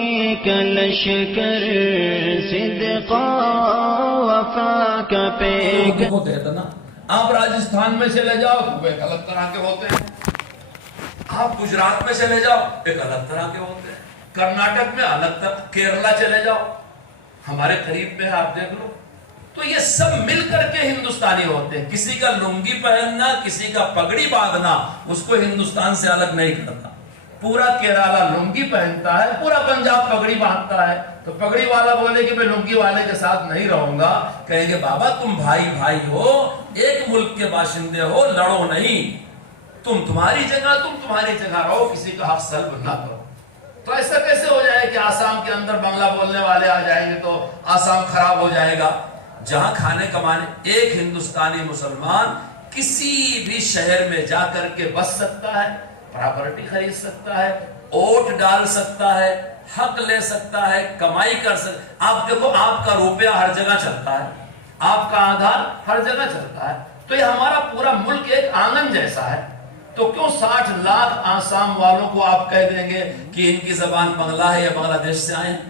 لشکر صدقہ وفا کا پیغام ہوتے ہیں نا. آپ راجستھان میں چلے جاؤ تو ایک الگ طرح کے ہوتے ہیں. آپ گجرات میں چلے جاؤ ایک الگ طرح کے ہوتے ہیں. کرناٹک میں الگ طرح. کیرلا چلے جاؤ ہمارے قریب میں آپ دیکھ لو. تو یہ سب مل کر کے ہندوستانی ہوتے ہیں. کسی کا لنگی پہننا کسی کا پگڑی باندھنا اس کو ہندوستان سے الگ نہیں کرتا. پورا کیرالا لنگی پہنتا ہے, پورا پنجاب پگڑی باندھتا ہے. تو پگڑی والا بولے کہ میں لنگی والے کے ساتھ نہیں رہوں گا, کہیں گے بابا تم بھائی بھائی ہو, ایک ملک کے باشندے ہو, لڑو نہیں. تم تمہاری جگہ رہو, کسی کا حق سلب نہ کرو. تو ایسا کیسے ہو جائے کہ آسام کے اندر بنگلہ بولنے والے آ جائیں گے تو آسام خراب ہو جائے گا. جہاں کھانے کمانے ایک ہندوستانی مسلمان کسی بھی شہر میں جا کر کے بس سکتا ہے, پراپرٹی خرید سکتا ہے, ووٹ ڈال سکتا ہے, حق لے سکتا ہے, کمائی کر سکتا. آپ دیکھو آپ کا روپیہ ہر جگہ چلتا ہے, آپ کا آدھار ہر جگہ چلتا ہے. تو یہ ہمارا پورا ملک ایک آنگن جیسا ہے. تو کیوں 60 لاکھ آسام والوں کو آپ کہہ دیں گے کہ ان کی زبان بنگلہ ہے یا بنگلہ دیش سے آئے ہیں.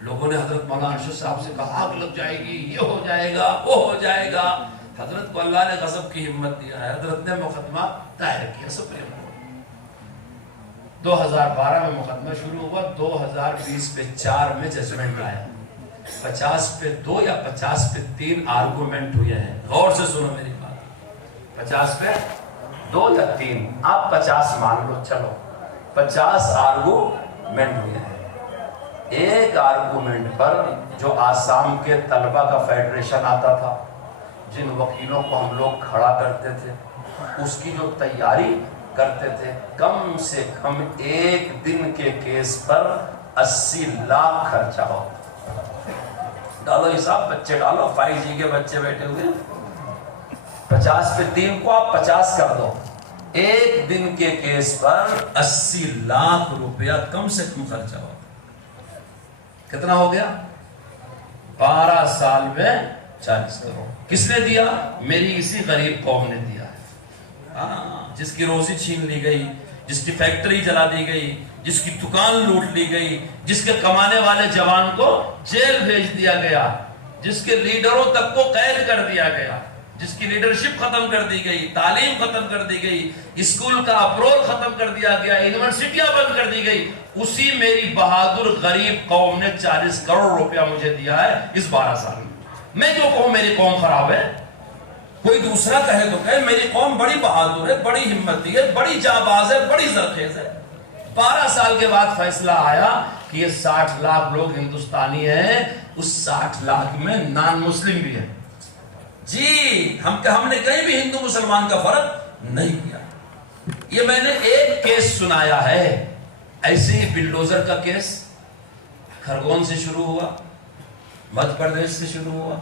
لوگوں نے حضرت مولانا ارشد صاحب سے کہا آگ لگ جائے گی, یہ ہو جائے گا, وہ ہو جائے گا. حضرت کو اللہ نے غضب کی ہمت دیا ہے. حضرت نے مقدمہ دائر کیا سپریم کورٹ. 2012 میں مقدمہ شروع ہوا, 2020 پہ 4 میں ججمنٹ آیا. 50 پہ 2 یا 50 پہ 3 آرگومنٹ ہوئے ہیں. غور سے سنو میری بات. 50 پہ 2 یا 3, آپ 50 مان لو, چلو 50 آرگومنٹ ہوئے ہیں. ایک آرگومنٹ پر جو آسام کے طلبہ کا فیڈریشن آتا تھا, جن وکیلوں کو ہم لوگ کھڑا کرتے تھے, اس کی جو تیاری کرتے تھے, کم سے کم ایک دن کے کیس پر 80 لاکھ خرچہ ہو. ڈالو حساب, بچے ڈالو, 5G کے بچے بیٹھے ہوئے. 50 پہ 3 کو آپ 50 کر دو. ایک دن کے کیس پر 80 لاکھ روپیہ کم سے کم خرچہ ہو. کتنا ہو گیا؟ 12 سال میں 40 کروڑ. کس نے دیا؟ میری اسی غریب قوم نے دیا ہے. جس کی روزی چھین لی گئی, جس کی فیکٹری جلا دی گئی, جس کی دکان لوٹ لی گئی, جس کے کمانے والے جوان کو جیل بھیج دیا گیا, جس کے لیڈروں تک کو قید کر دیا گیا, جس کی لیڈرشپ ختم کر دی گئی, تعلیم ختم کر دی گئی, اسکول کا اپرول ختم کر دیا گیا, یونیورسٹیاں بند کر دی گئی, اسی میری بہادر غریب قوم نے 40 کروڑ روپیہ مجھے دیا ہے اس 12 سال میں. میں جو کہوں میری قوم خراب ہے, کوئی دوسرا کہے تو کہے میری قوم بڑی بہادر ہے, بڑی ہمتی ہے, بڑی جانباز ہے, بڑی زرخیز ہے. 12 سال کے بعد فیصلہ آیا کہ یہ 60 لاکھ لوگ ہندوستانی ہیں, اس 60 لاکھ میں نان مسلم بھی ہیں. جی ہم نے کہیں بھی ہندو مسلمان کا فرق نہیں کیا. یہ میں نے ایک کیس سنایا ہے, ایسے ہی بلڈوزر کا کیس کھرگون سے شروع ہوا, مدھیہ پردیش سے شروع ہوا,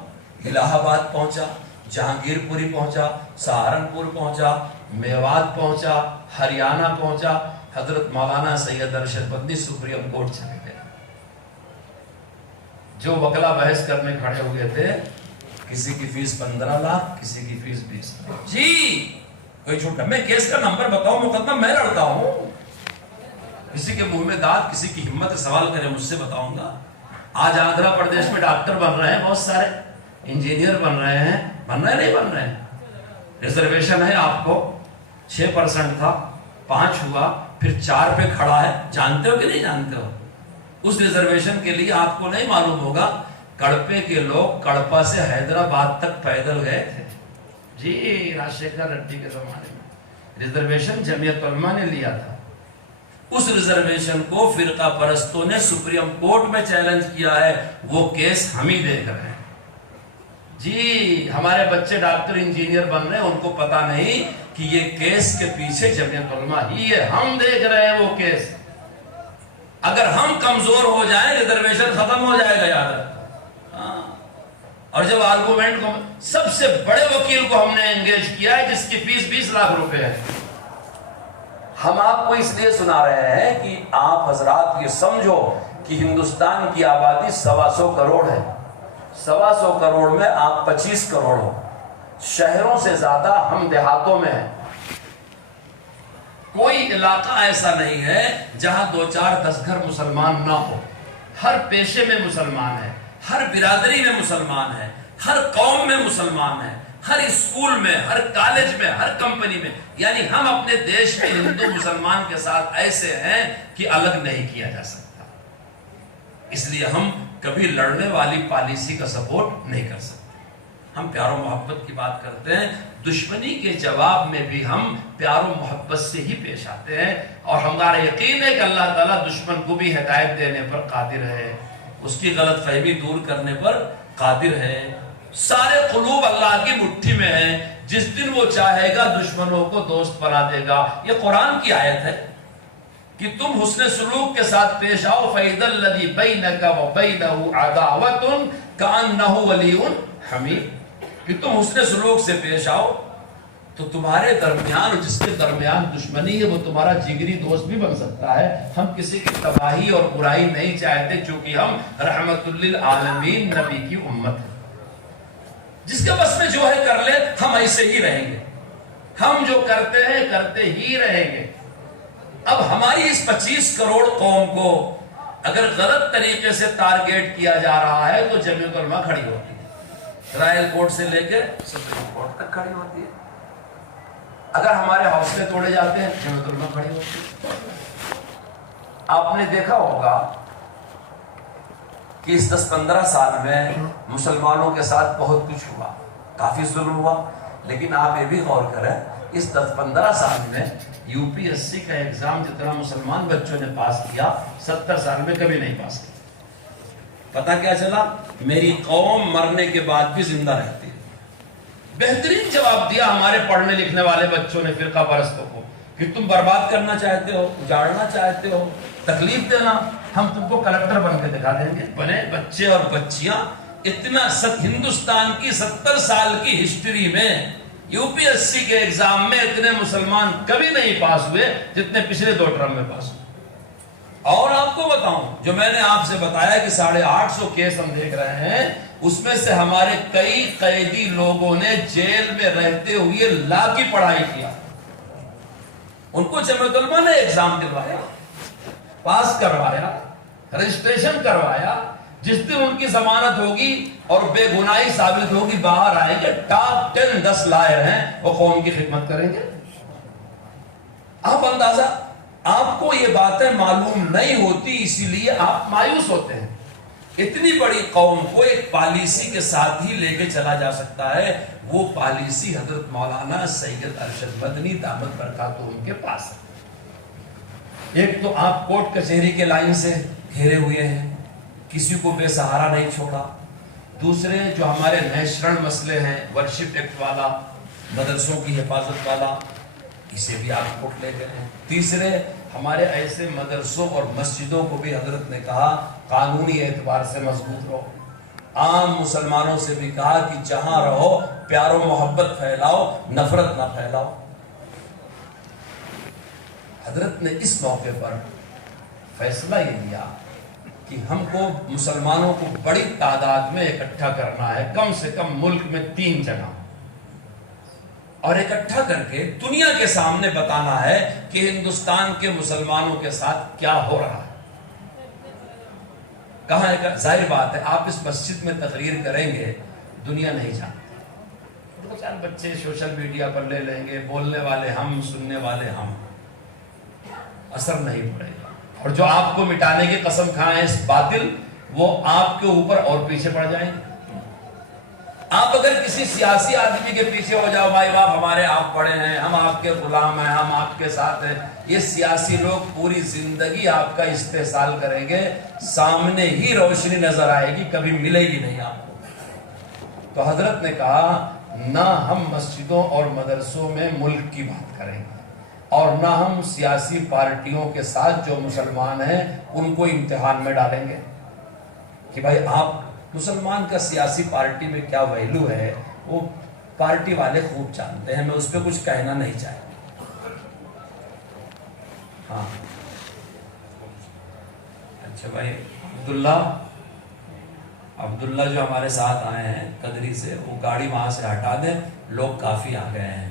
الہ آباد پہنچا, جہانگیر پوری پہنچا, سہارنپور پہنچا, میوات پہنچا, ہریانہ پہنچا. حضرت مولانا سید ارشد مدنی سپریم کورٹ چلے گئے. جو وکلا بحث کرنے کھڑے ہوئے تھے, کسی کی فیس 15 لاکھ, کسی کی فیس 20 لاکھ. جی کوئی جھوٹ. میں کیس کا نمبر بتاؤں, مقدمہ میں لڑتا ہوں. کسی کے منہ میں دانت, کسی کی ہمت سوال کرے مجھ سے بتاؤں گا. آج آندھرا پردیش میں ڈاکٹر بن رہے ہیں بہت سارے, انجینئر بن رہے ہیں, نہیں بن رہے ہیں. ریزرویشن ہے آپ کو, 6% تھا, 5 ہوا, پھر 4 پہ کھڑا ہے. جانتے ہو کہ نہیں جانتے ہو؟ اس ریزرویشن کے لیے آپ کو نہیں معلوم ہوگا, کڑپے کے لوگ کڑپا سے حیدرآباد تک پیدل گئے تھے. جی راجشیکھر ریڈی کے زمانے میں ریزرویشن جمعیت علماء نے لیا تھا. اس ریزرویشن کو فرقہ پرستوں نے سپریم کورٹ میں چیلنج کیا ہے. وہ کیس ہم ہی دیکھ رہے ہیں. جی ہمارے بچے ڈاکٹر انجینئر بن رہے ہیں, ان کو پتا نہیں کہ یہ کیس کے پیچھے جمعیت علماء ہی ہے. ہم دیکھ رہے ہیں وہ کیس. اگر ہم کمزور ہو جائیں ریزرویشن ختم ہو جائے گا. یاد رکھو. اور جب آرگومنٹ کو, سب سے بڑے وکیل کو ہم نے انگیج کیا ہے جس کی فیس 20 لاکھ روپے ہے. ہم آپ کو اس لیے سنا رہے ہیں کہ آپ حضرات یہ سمجھو کہ ہندوستان کی آبادی 125 کروڑ ہے. 125 کروڑ میں آپ 25 کروڑ ہو. شہروں سے زیادہ ہم دیہاتوں میں ہیں. کوئی علاقہ ایسا نہیں ہے جہاں 2-4-10 گھر مسلمان نہ ہو. ہر پیشے میں مسلمان ہے, ہر برادری میں مسلمان ہے, ہر قوم میں مسلمان ہے, ہر اسکول میں, ہر کالج میں, ہر کمپنی میں. یعنی ہم اپنے دیش میں ہندو مسلمان کے ساتھ ایسے ہیں کہ الگ نہیں کیا جا سکتا. اس لیے ہم کبھی لڑنے والی پالیسی کا سپورٹ نہیں کر سکتے. ہم پیار و محبت کی بات کرتے ہیں, دشمنی کے جواب میں بھی ہم پیار و محبت سے ہی پیش آتے ہیں, اور ہمارا یقین ہے کہ اللہ تعالیٰ دشمن کو بھی ہدایت دینے پر قادر ہے, اس کی غلط فہمی دور کرنے پر قادر ہے. سارے قلوب اللہ کی مٹھی میں ہیں, جس دن وہ چاہے گا دشمنوں کو دوست بنا دے گا. یہ قرآن کی آیت ہے کہ تم حسن سلوک کے ساتھ پیش آؤ. فَإِذَا الَّذِي بَيْنَكَ وَبَيْنَهُ عَدَاوَةٌ كَأَنَّهُ وَلِيٌّ حَمِيمٌ, کہ تم حسن سلوک سے پیش آؤ تو تمہارے درمیان اور جس کے درمیان دشمنی ہے وہ تمہارا جگری دوست بھی بن سکتا ہے. ہم کسی کی تباہی اور برائی نہیں چاہتے, چونکہ ہم رحمت للعالمین نبی کی امت ہیں. جس کے بس میں جو ہے کر لے, ہم ایسے ہی رہیں گے, ہم جو کرتے ہیں کرتے ہی رہیں گے. اب ہماری اس 25 کروڑ قوم کو اگر غلط طریقے سے ٹارگیٹ کیا جا رہا ہے تو جمعیت علماء کھڑی ہوتی ہے, رائل کورٹ سے لے کے سپریم کورٹ تک کھڑی ہوتی ہے. اگر ہمارے حوصلے توڑے جاتے ہیں جمعیت علماء کھڑی ہوتی ہے. آپ نے دیکھا ہوگا کہ اس 10-15 سال میں مسلمانوں کے ساتھ بہت کچھ ہوا, کافی ظلم ہوا, لیکن آپ یہ بھی غور کریں اس 10-15 سال میں UPSC کا ایگزام جتنا مسلمان بچوں نے پاس کیا 70 سال میں کبھی نہیں پاس کیا. پتہ کیا چلا؟ میری قوم مرنے کے بعد بھی زندہ رہتی ہے. بہترین جواب دیا ہمارے پڑھنے لکھنے والے بچوں نے فرقہ پرستوں کو کہ تم برباد کرنا چاہتے ہو, اجاڑنا چاہتے ہو, تکلیف دینا, ہم تم کو کلکٹر بن کے دکھا دیں گے. بنے بچے اور بچیاں اتنا ہندوستان کی 70 سال کی ہسٹری میں UPSC کے ایگزام میں اتنے مسلمان کبھی نہیں پاس ہوئے جتنے پچھلے 2 ٹرم میں پاس ہوئے. اور آپ کو بتاؤں, جو میں نے آپ سے بتایا کہ 850 کیس ہم دیکھ رہے ہیں, اس میں سے ہمارے کئی قیدی لوگوں نے جیل میں رہتے ہوئے لا کی پڑھائی کیا. ان کو جمعیت علماء نے ایگزام دلوایا, پاس کروایا, رجسٹریشن کروایا. جس دن ان کی ضمانت ہوگی اور بے گناہی ثابت ہوگی, باہر آئیں گے, ٹاپ 10 لائر ہیں, وہ قوم کی خدمت کریں گے. آپ اندازہ, آپ کو یہ باتیں معلوم نہیں ہوتی, اسی لیے آپ مایوس ہوتے ہیں. اتنی بڑی قوم کو ایک پالیسی کے ساتھ ہی لے کے چلا جا سکتا ہے. وہ پالیسی حضرت مولانا سید ارشد مدنی دامت برکاتہم کے پاس ہے. ایک تو آپ کورٹ کچہری کے لائن سے گھیرے ہوئے ہیں, کسی کو بے سہارا نہیں چھوڑا. دوسرے جو ہمارے نیشنل مسئلے ہیں, ورشپ ایکٹ والا, مدرسوں کی حفاظت والا, اسے بھی آپ کورٹ لے گئے ہیں. تیسرے ہمارے ایسے مدرسوں اور مسجدوں کو بھی حضرت نے کہا قانونی اعتبار سے مضبوط رہو. عام مسلمانوں سے بھی کہا کہ جہاں رہو پیار و محبت پھیلاؤ, نفرت نہ پھیلاؤ. حضرت نے اس موقع پر فیصلہ یہ لیا کہ ہم کو مسلمانوں کو بڑی تعداد میں اکٹھا کرنا ہے, کم سے کم ملک میں 3 جگہ, اور اکٹھا کر کے دنیا کے سامنے بتانا ہے کہ ہندوستان کے مسلمانوں کے ساتھ کیا ہو رہا ہے. کہاں ہے؟ ظاہر بات ہے آپ اس مسجد میں تقریر کریں گے, دنیا نہیں جانتی. 2-4 بچے سوشل میڈیا پر لے لیں گے, بولنے والے ہم, سننے والے ہم, اثر نہیں پڑے گا. اور جو آپ کو مٹانے کی قسم کھائیں اس باطل, وہ آپ کے اوپر اور پیچھے پڑ جائیں گے. آپ اگر کسی سیاسی آدمی کے پیچھے ہو جاؤ, بھائی باپ ہمارے آپ بڑے ہیں, ہم آپ کے غلام ہیں, ہم آپ کے ساتھ ہیں, یہ سیاسی لوگ پوری زندگی آپ کا استحصال کریں گے, سامنے ہی روشنی نظر آئے گی, کبھی ملے گی نہیں آپ کو. تو حضرت نے کہا نہ ہم مسجدوں اور مدرسوں میں ملک کی بات کریں گے, اور نہ ہم سیاسی پارٹیوں کے ساتھ جو مسلمان ہیں ان کو امتحان میں ڈالیں گے کہ بھائی آپ مسلمان کا سیاسی پارٹی میں کیا ویلو ہے, وہ پارٹی والے خوب جانتے ہیں, میں اس پہ کچھ کہنا نہیں چاہتا. ہاں اچھا بھائی عبداللہ جو ہمارے ساتھ آئے ہیں قدری سے, وہ گاڑی وہاں سے ہٹا دیں, لوگ کافی آ گئے ہیں.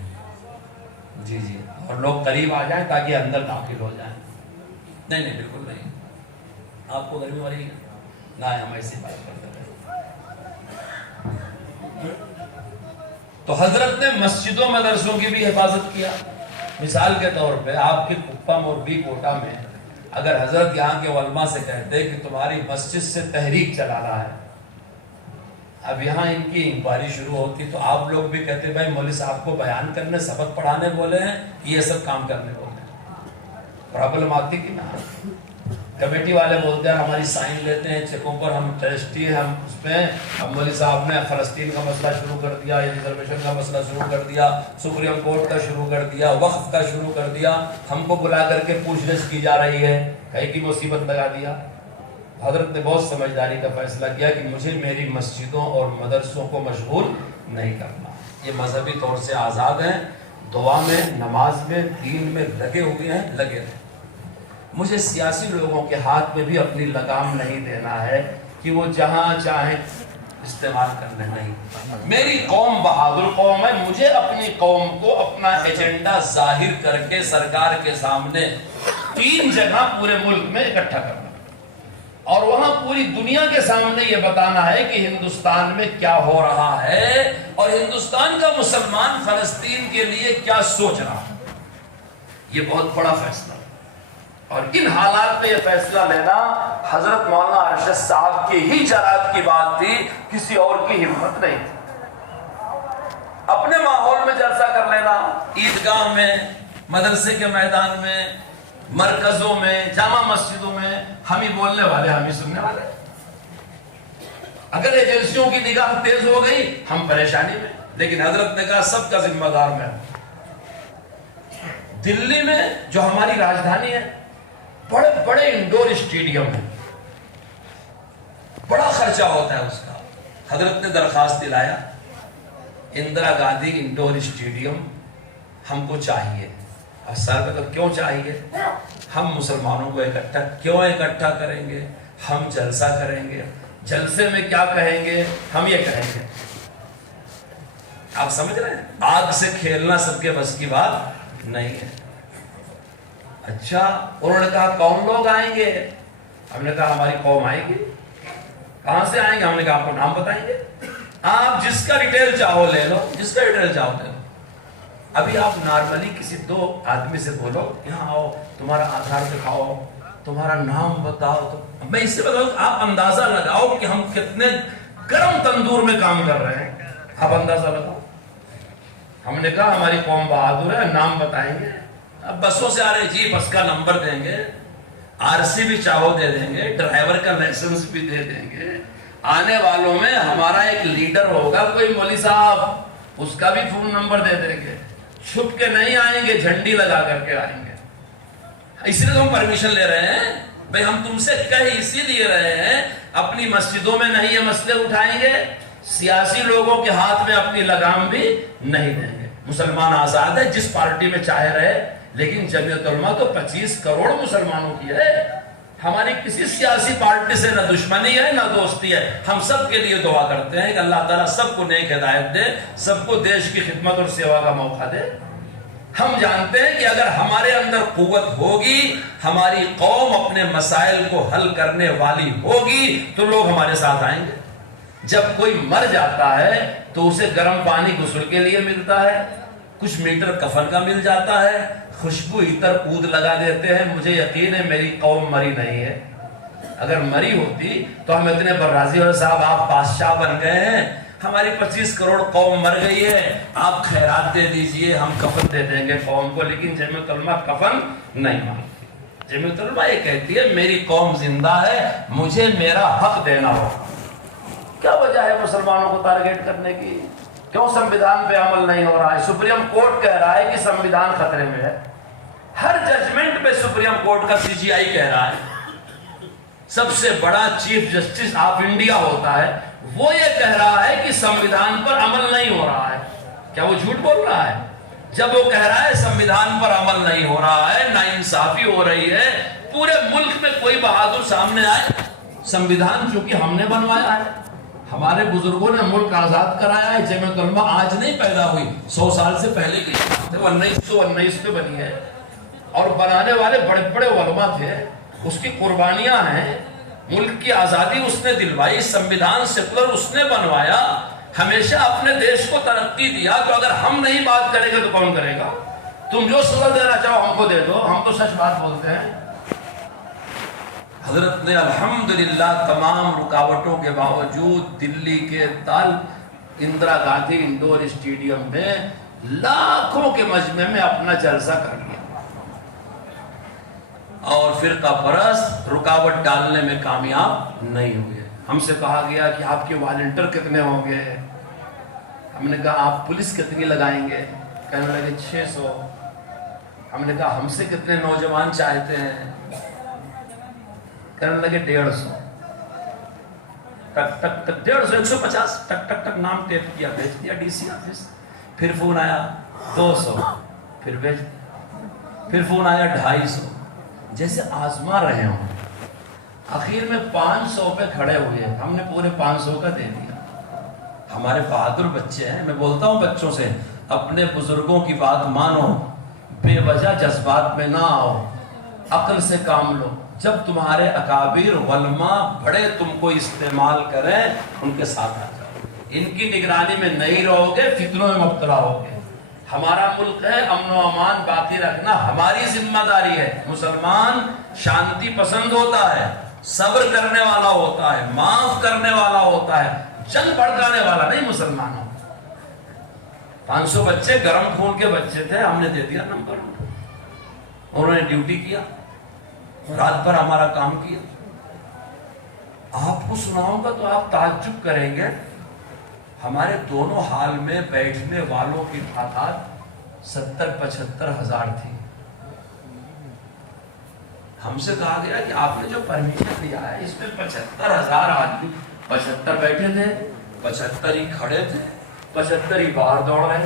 جی جی, اور لوگ قریب آ جائیں تاکہ اندر داخل ہو جائیں. نہیں نہیں بالکل نہیں. آپ کو گرمی ہو رہی ہے نہ, ہم ایسی بات کرتے ہیں. تو حضرت نے مسجدوں مدرسوں کی بھی حفاظت کیا. مثال کے طور پہ آپ کے کپم اور بی کوٹا میں اگر حضرت یہاں کے علماء سے کہتے کہ تمہاری مسجد سے تحریک چلا رہا ہے, اب یہاں ان کی انکوائری شروع ہوتی تو آپ لوگ بھی کہتے بھائی مولوی صاحب کو بیان کرنے سبق پڑھانے بولے ہیں کہ یہ سب کام کرنے بولے ہیں. پرابلم آتی کہ نا. کمیٹی والے بولتے ہیں ہماری سائن لیتے ہیں چیکوں پر, ہم ٹرسٹی ہیں, ہم اس میں اب مولوی صاحب نے فلسطین کا مسئلہ شروع کر دیا, ریزرویشن کا مسئلہ شروع کر دیا, سپریم کورٹ کا شروع کر دیا, وقف کا شروع کر دیا, ہم کو بلا کر کے پوچھ گچھ کی جا رہی ہے, کہیں کی مصیبت لگا دیا. حضرت نے بہت سمجھداری کا فیصلہ کیا کہ مجھے میری مسجدوں اور مدرسوں کو مشغول نہیں کرنا. یہ مذہبی طور سے آزاد ہیں, دعا میں, نماز میں, دین میں لگے ہوئے ہیں, لگے رہے. مجھے سیاسی لوگوں کے ہاتھ میں بھی اپنی لگام نہیں دینا ہے کہ وہ جہاں چاہیں استعمال کرنے. نہیں, میری قوم بہادر قوم ہے, مجھے اپنی قوم کو اپنا ایجنڈا ظاہر کر کے سرکار کے سامنے 3 جگہ پورے ملک میں اکٹھا کرنا اور وہاں پوری دنیا کے سامنے یہ بتانا ہے کہ ہندوستان میں کیا ہو رہا ہے اور ہندوستان کا مسلمان فلسطین کے لیے کیا سوچ رہا ہے. یہ بہت بڑا فیصلہ ہے اور ان حالات میں یہ فیصلہ لینا حضرت مولانا ارشد صاحب کی ہی جرات کی بات تھی, کسی اور کی ہمت نہیں تھی. اپنے ماحول میں جلسہ کر لینا, عیدگاہ میں, مدرسے کے میدان میں, مرکزوں میں, جامع مسجدوں میں, ہم ہی بولنے والے, ہم ہی سننے والے. اگر ایجنسیوں کی نگاہ تیز ہو گئی ہم پریشانی میں. لیکن حضرت نے کہا سب کا ذمہ دار میں. دلی میں جو ہماری راجدھانی ہے بڑے بڑے انڈور اسٹیڈیم ہیں, بڑا خرچہ ہوتا ہے اس کا. حضرت نے درخواست دلایا اندرا گاندھی انڈور اسٹیڈیم ہم کو چاہیے. اور سر پہ کیوں چاہیے؟ ہم مسلمانوں کو کیوں اکٹھا کریں گے, ہم جلسہ کریں گے, جلسے میں کیا کہیں گے, ہم یہ کہیں گے. آپ سمجھ رہے ہیں, آگ سے کھیلنا سب کے بس کی بات نہیں ہے. اچھا, انہوں نے کہا کون لوگ آئیں گے؟ ہم نے کہا ہماری قوم آئے گی. کہاں سے آئیں گے؟ ہم نے کہا آپ کو نام بتائیں گے, آپ جس کا ڈیٹیل چاہو لے لو, جس کا ڈیٹیل چاہو لے لو. ابھی آپ نارملی کسی 2 آدمی سے بولو یہاں آؤ, تمہارا آدھار دکھاؤ, تمہارا نام بتاؤ, تو میں اس سے بتاؤں آپ اندازہ لگاؤ کہ ہم کتنے گرم تندور میں کام کر رہے ہیں. آپ اندازہ لگاؤ. ہم نے کہا ہماری قوم بہادر ہے, نام بتائیں گے. اب بسوں سے آ رہے, جی بس کا نمبر دیں گے, RC بھی چاہو دے دیں گے, ڈرائیور کا لائسنس بھی دے دیں گے. آنے والوں میں ہمارا ایک لیڈر ہوگا کوئی مولوی صاحب, اس کا بھی فون نمبر دے دیں گے. چھپ کے نہیں آئیں گے, جھنڈی لگا کر کے آئیں گے. اس لیے تو ہم پرمیشن لے رہے ہیں بھئی, ہم تم سے کہہ اسی لیے رہے ہیں اپنی مسجدوں میں نہیں یہ مسئلے اٹھائیں گے, سیاسی لوگوں کے ہاتھ میں اپنی لگام بھی نہیں دیں گے. مسلمان آزاد ہے, جس پارٹی میں چاہے رہے, لیکن جمعیت علماء تو 25 کروڑ مسلمانوں کی ہے. ہماری کسی سیاسی پارٹی سے نہ دشمنی ہے نہ دوستی ہے. ہم سب کے لیے دعا کرتے ہیں کہ اللہ تعالیٰ سب کو نیک ہدایت دے, سب کو دیش کی خدمت اور سیوا کا موقع دے. ہم جانتے ہیں کہ اگر ہمارے اندر قوت ہوگی, ہماری قوم اپنے مسائل کو حل کرنے والی ہوگی, تو لوگ ہمارے ساتھ آئیں گے. جب کوئی مر جاتا ہے تو اسے گرم پانی غسل کے لیے ملتا ہے, کچھ میٹر کفن کا مل جاتا ہے, خوشبو عطر عود لگا دیتے ہیں. مجھے یقین ہے میری قوم مری نہیں ہے. اگر مری ہوتی تو ہم اتنے برازی والے صاحب آپ بادشاہ بن گئے ہیں, ہماری 25 کروڑ قوم مر گئی ہے, آپ خیرات دے دیجئے, ہم کفن دے دیں گے قوم کو. لیکن جمعیت علماء کفن نہیں مانگتی. جمعیت علماء یہ کہتی ہے میری قوم زندہ ہے, مجھے میرا حق دینا ہوگا. کیا وجہ ہے مسلمانوں کو ٹارگیٹ کرنے کی؟ کیوں سمویدھان پہ عمل نہیں ہو رہا ہے؟ سپریم کورٹ کہہ رہا ہے کہ سمویدھان خطرے میں ہے. ہر ججمنٹ پہ سپریم کورٹ کا CGI کہہ رہا ہے. سب سے بڑا چیف جسٹس آف انڈیا ہوتا ہے, وہ یہ کہہ رہا ہے کہ سمویدھان پر عمل نہیں ہو رہا ہے. کیا وہ جھوٹ بول رہا ہے؟ جب وہ کہہ رہا ہے سمویدھان پر عمل نہیں ہو رہا ہے, ناانصافی ہو رہی ہے, پورے ملک میں کوئی بہادر سامنے آئے. سمویدھان چونکہ ہم نے بنوایا ہے, ہمارے بزرگوں نے ملک آزاد کرایا ہے. جمعیت علماء آج نہیں پیدا ہوئی, 100 سال سے پہلے کی. تھے, وہ 1919 میں بنی ہے, اور بنانے والے بڑے بڑے علماء تھے. اس کی قربانیاں ہیں, ملک کی آزادی اس نے دلوائی, سنویدھان سیکولر اس نے بنوایا, ہمیشہ اپنے دیش کو ترقی دیا. تو اگر ہم نہیں بات کریں گے تو کون کرے گا؟ تم جو سزا دینا چاہو ہم کو دے دو, ہم تو سچ بات بولتے ہیں. حضرت نے الحمدللہ تمام رکاوٹوں کے باوجود دلی کے اندرا گاندھی انڈور اسٹیڈیم میں لاکھوں کے مجمع میں اپنا جلسہ کر لیا, اور فرقہ پرست رکاوٹ ڈالنے میں کامیاب نہیں ہوئے. ہم سے کہا گیا کہ آپ کے والنٹر کتنے ہوں گے؟ ہم نے کہا آپ پولیس کتنی لگائیں گے؟ کہنے لگے 600. ہم نے کہا ہم سے کتنے نوجوان چاہتے ہیں؟ کہنے لگے 150. ٹک ٹک ٹک 150 150 ٹک ٹک ٹک نام ٹیپ کیا, بھیج دیا ڈی سی آفس. پھر فون آیا 200, پھر بھیج دیا. پھر فون آیا 250, جیسے آزما رہے ہوں. آخر میں 500 پہ کھڑے ہوئے, ہم نے پورے 500 کا دے دیا. ہمارے بہادر بچے ہیں. میں بولتا ہوں بچوں سے, اپنے بزرگوں کی بات مانو, بے وجہ جذبات میں نہ آؤ, عقل سے کام لو. جب تمہارے اکابر علماء بڑے تم کو استعمال کریں, ان کے ساتھ آ جاؤ. ان کی نگرانی میں نہیں رہو گے, فتنوں میں مبتلا ہوگے. ہمارا ملک ہے, امن و امان باقی رکھنا ہماری ذمہ داری ہے. مسلمان شانتی پسند ہوتا ہے, صبر کرنے والا ہوتا ہے, معاف کرنے والا ہوتا ہے, جنگ بھڑکانے والا نہیں. مسلمانوں 500 بچے گرم خون کے بچے تھے, ہم نے دے دیا نمبر. انہوں نے ڈیوٹی کیا, رات بھر ہمارا کام کیا. آپ کو سناؤں گا تو آپ تعجب کریں گے, ہمارے دونوں حال میں بیٹھنے والوں کی تعداد 70-75 ہزار تھی. ہم سے کہا گیا کہ آپ نے جو پرمیشن دیا ہے اس میں 75,000 آدمی, 75 بیٹھے تھے, 75 ہی کھڑے تھے, 75 ہی باہر دوڑ رہے.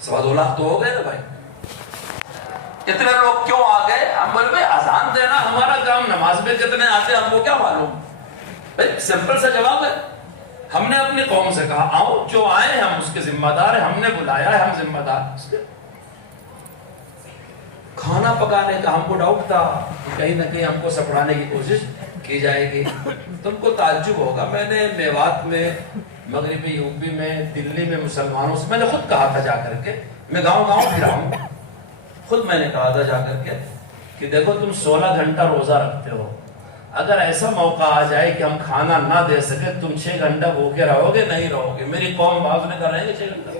2.25 لاکھ تو ہو گئے نا بھائی. اتنے لوگ کیوں آ گئے؟ ہم بولے بھائی اذان دینا ہمارا کام, نماز میں کتنے آتے ہم کو کیا معلوم. سمپل سا جواب ہے. ہم نے اپنی قوم سے کہا آؤ, جو آئے ہم اس کے ذمہ دار ہیں, ہم نے بلایا ہے, ہم ذمہ دار. کھانا پکانے کا ہم کو ڈاؤٹ تھا کہ کہیں نہ کہیں ہم کو سپڑانے کی کوشش کی جائے گی. تم کو تعجب ہوگا, میں نے میوات میں, مغربی یوپی میں, دلی میں مسلمانوں سے میں نے خود کہا تھا جا کر کے, میں گاؤں گاؤں پھرا ہوں, خود میں نے کہا تھا جا کر کے کہ دیکھو تم 16 گھنٹہ روزہ رکھتے ہو, اگر ایسا موقع آ جائے کہ ہم کھانا نہ دے سکے, تم 6 گھنٹہ بھوکے رہو گے نہیں رہو گے؟ میری قوم باز نے کہا رہیں گے 6 گھنٹہ.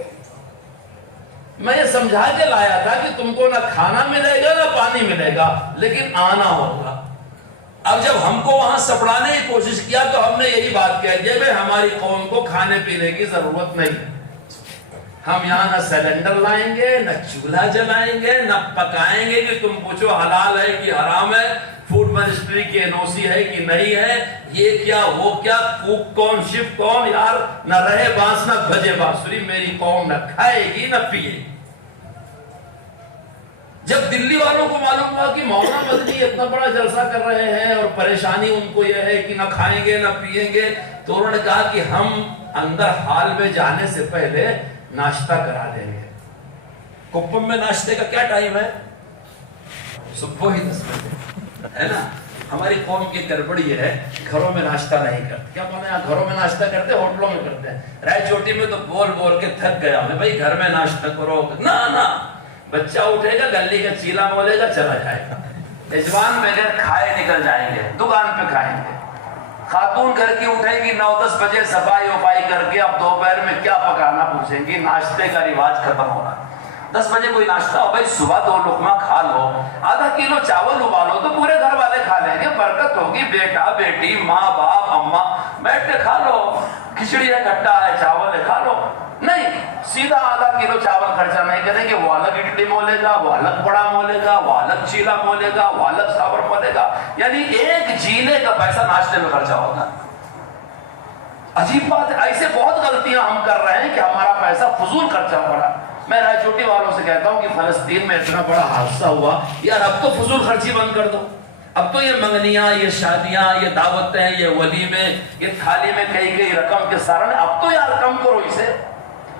میں یہ سمجھا کے لایا تھا کہ تم کو نہ کھانا ملے گا نہ پانی ملے گا, لیکن آنا ہوگا. اب جب ہم کو وہاں سپڑانے کی کوشش کیا تو ہم نے یہی بات کہہ دی, بھائی ہماری قوم کو کھانے پینے کی ضرورت نہیں. ہم یہاں نہ سلنڈر لائیں گے, نہ چولہا جلائیں گے, نہ پکائیں گے کہ تم پوچھو حلال ہے کہ حرام ہے, فوڈ منسٹری کی NOC ہے کہ نہیں ہے, یہ کیا وہ کیا, کوک کون شیف کون. یار نہ رہے بانس نہ بجے بانسری, میری قوم نہ کھائے گی نہ پیے گی. جب دلی والوں کو معلوم ہوا کہ مولانا مدنی اتنا بڑا جلسہ کر رہے ہیں اور پریشانی ان کو یہ ہے کہ نہ کھائیں گے نہ پیئیں گے, تو انہوں نے کہا کہ ہم اندر ہال میں جانے سے پہلے ناشتہ کرا دیں گے. کپم میں ناشتے کا کیا ٹائم ہے؟ صبح ہی 10 بجے ہے نا. ہماری قوم کی گڑبڑی ہے, گھروں میں ناشتہ نہیں کرتے. کیا مانا گھروں میں ناشتہ کرتے, ہوٹلوں میں کرتے ہیں. رائے چوٹی میں تو بول بول کے تھک گیا ہوں بھائی گھر میں ناشتہ کرو. نہ بچہ اٹھے گا, گلی کا چیلا مولے گا, چلا جائے گا. میزبان بغیر کھائے نکل جائیں گے, دکان پہ کھائیں گے. خاتون گھر کی اٹھیں گی 9-10 بجے, صفائی وفائی کر کے اب دوپہر میں کیا پکانا پوچھیں گی. ناشتے کا رواج ختم ہو رہا ہے. 10 بجے کوئی ناشتہ ہو, بھائی صبح 2 لقمہ کھا لو, آدھا کلو چاول ابالو تو پورے گھر والے کھا لیں گے, برکت ہوگی. بیٹا بیٹی, ماں باپ, اماں بیٹھ کے کھا لو. کھچڑی ہے, کھٹا ہے, چاول ہے, کھا لو. نہیں, سیدھا آدھا کلو چاول خرچہ نہیں کریں گے. وہ الگ اڈلی مولے گا, وہ الگ بڑا مولے گا, وہ الگ چیلا مولے گا, وہ الگ ساور مولے گا. یعنی ایک جینے کا پیسہ ناشتے میں خرچہ ہوگا. عجیب بات ہے. ایسے بہت غلطیاں ہم کر رہے ہیں کہ ہمارا پیسہ فضول خرچہ ہو رہا. میں رائے چوٹی والوں سے کہتا ہوں کہ فلسطین میں اتنا بڑا حادثہ ہوا, یار اب تو فضول خرچی بند کر دو. اب تو یہ منگنیاں, یہ شادیاں, یہ دعوتیں, یہ ولیمے, یہ تھالی میں کئی رقم کے سارے, اب تو یار کم کرو اسے.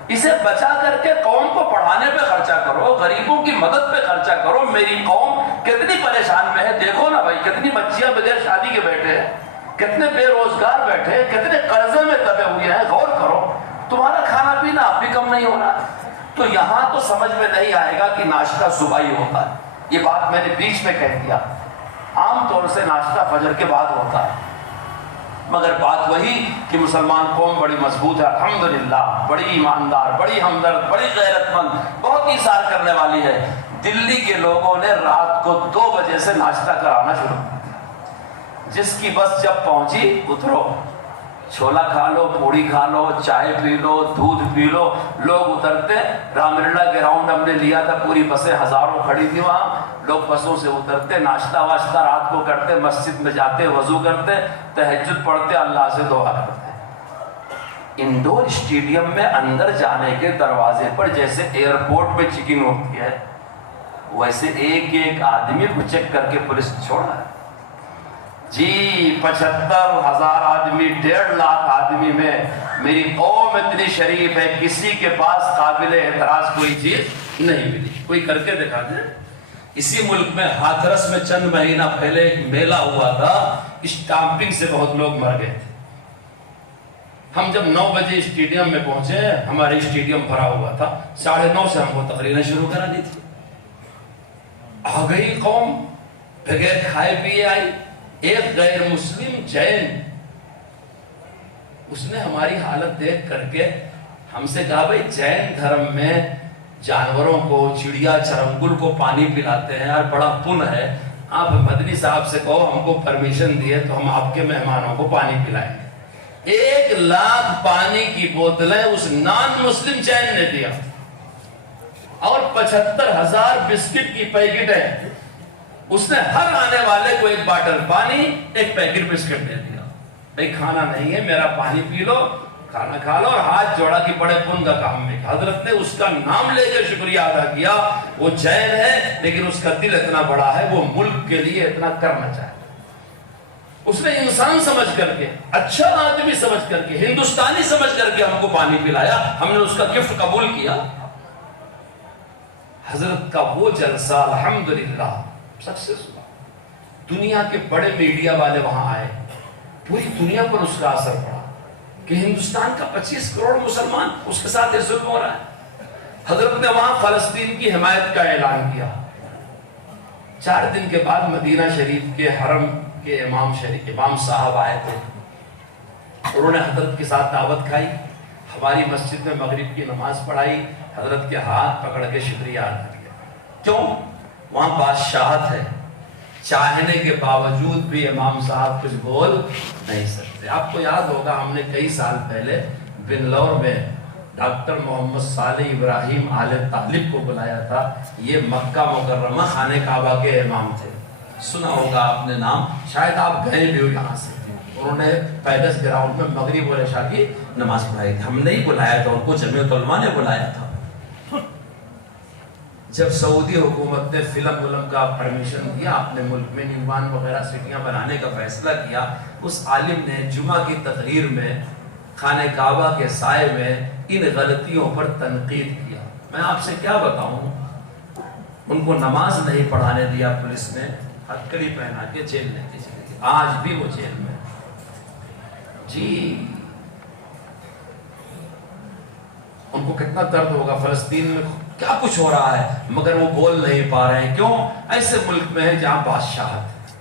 اسے بچا کر کے قوم کو پڑھانے پہ خرچہ کرو، غریبوں کی مدد پہ خرچہ کرو۔ میری قوم کتنی پریشان میں ہے، دیکھو نا بھائی، کتنی بچیاں بغیر شادی کے بیٹھے ہیں، کتنے بے روزگار بیٹھے ہیں، کتنے قرضے میں دبے ہوئے ہیں۔ غور کرو، تمہارا کھانا پینا اب بھی کم نہیں ہو رہا۔ تو یہاں تو سمجھ میں نہیں آئے گا کہ ناشتہ صبح ہی ہوتا ہے۔ یہ بات میں نے بیچ میں کہہ دیا، عام طور سے ناشتہ فجر کے بعد ہوتا ہے، مگر بات وہی کہ مسلمان قوم بڑی مضبوط ہے الحمدللہ، بڑی ایماندار، بڑی ہمدرد، بڑی غیرت مند، بہت ایثار کرنے والی ہے۔ دلی کے لوگوں نے رات کو 2 بجے سے ناشتہ کرانا شروع کیا۔ جس کی بس جب پہنچی، اترو، چھولا کھا لو، پوڑی کھا لو، چائے پی لو، دودھ پی لو۔ لوگ اترتے، رام لیلا گراؤنڈ ہم نے لیا تھا، پوری بسیں ہزاروں کھڑی تھی وہاں، لوگ بسوں سے اترتے، ناشتہ واشتہ رات کو کرتے، مسجد میں جاتے، وضو کرتے، تہجد پڑھتے، اللہ سے دعا کرتے۔ انڈور اسٹیڈیم میں اندر جانے کے دروازے پر جیسے ایئرپورٹ میں چیکنگ ہوتی ہے، ویسے ایک ایک آدمی کو چیک کر کے پولیس چھوڑا ہے جی۔ 75,000 آدمی، 1.5 لاکھ آدمی میں میری قوم اتنی شریف ہے، کسی کے پاس قابل اعتراض کوئی چیز نہیں ملی۔ کوئی کر کے دکھا دے۔ اسی ملک میں ہاتھرس میں چند مہینہ پہلے ایک میلہ ہوا تھا، اسٹامپنگ سے بہت لوگ مر گئے تھے۔ ہم جب 9 بجے اسٹیڈیم میں پہنچے، ہمارے اسٹیڈیم بھرا ہوا تھا، 9:30 سے ہم کو تقریریں شروع کرا دی تھی۔ آ گئی قوم، بغیر کھائے پیے آئی۔ ایک غیر مسلم جین، اس نے ہماری حالت دیکھ کر کے ہم سے کہا، بھائی جین دھرم میں جانوروں کو، چڑیا چرنگل کو پانی پلاتے ہیں، اور بڑا پن ہے، آپ مدنی صاحب سے کہو ہم کو پرمیشن دیے تو ہم آپ کے مہمانوں کو پانی پلائیں گے۔ 1 لاکھ پانی کی بوتلیں اس نان مسلم جین نے دیا، اور 75,000 بسکٹ کی پیکٹیں۔ اس نے ہر آنے والے کو 1 باٹل پانی، 1 پیکٹ بسکٹ دے دیا۔ بھائی کھانا نہیں ہے، میرا پانی پی لو، کھانا کھا لو، اور ہاتھ جوڑا کہ بڑے پن کا کام میں۔ حضرت نے اس کا نام لے کر شکریہ ادا کیا۔ وہ جین ہے لیکن اس کا دل اتنا بڑا ہے، وہ ملک کے لیے اتنا کرنا چاہے۔ اس نے انسان سمجھ کر کے، اچھا آدمی سمجھ کر کے، ہندوستانی سمجھ کر کے ہم کو پانی پلایا۔ ہم نے اس کا گفٹ قبول کیا۔ حضرت کا وہ جلسہ الحمدللہ سکسیس ہوا۔ دنیا کے بڑے میڈیا والے وہاں آئے، پوری دنیا پر اس کا اثر پڑا کہ ہندوستان کا 25 کروڑ مسلمان، اس کے ساتھ یہ ظلم ہو رہا ہے۔ حضرت نے وہاں فلسطین کی حمایت کا اعلان کیا۔ 4 دن کے بعد مدینہ شریف کے حرم کے امام صاحب آئے تھے، انہوں نے حضرت کے ساتھ دعوت کھائی، ہماری مسجد میں مغرب کی نماز پڑھائی، حضرت کے ہاتھ پکڑ کے شکریہ ادا کیا۔ کیوں؟ وہاں بادشاہت ہے، چاہنے کے باوجود بھی امام صاحب کچھ بول نہیں سکتے۔ آپ کو یاد ہوگا ہم نے کئی سال پہلے بنلور میں ڈاکٹر محمد صالح ابراہیم آل طالب کو بلایا تھا۔ یہ مکہ مکرمہ خانہ کعبہ کے امام تھے، سنا ہوگا آپ نے نام، شاید آپ گئے بھی ہو یہاں سے۔ انہوں نے پیدس گراؤنڈ میں مغرب اور عشاء کی نماز پڑھائی تھی، ہم نہیں بلایا تھا ان کو، جمعیت علماء نے بلایا تھا۔ جب سعودی حکومت نے فلم کا پرمیشن دیا، اپنے ملک میں نیوان وغیرہ سٹیاں بنانے کا فیصلہ کیا، اس عالم نے جمعہ کی تقریر میں خانہ کعبہ کے سائے میں ان غلطیوں پر تنقید کیا۔ میں آپ سے کیا بتاؤں، ان کو نماز نہیں پڑھانے دیا پولیس نے، ہتکڑی پہنا کے جیل لے کے چلے گئے، آج بھی وہ جیل میں جی۔ ان کو کتنا درد ہوگا، فلسطین میں کیا کچھ ہو رہا ہے، مگر وہ بول نہیں پا رہے ہیں۔ کیوں؟ ایسے ملک میں ہے جہاں بادشاہت ہے۔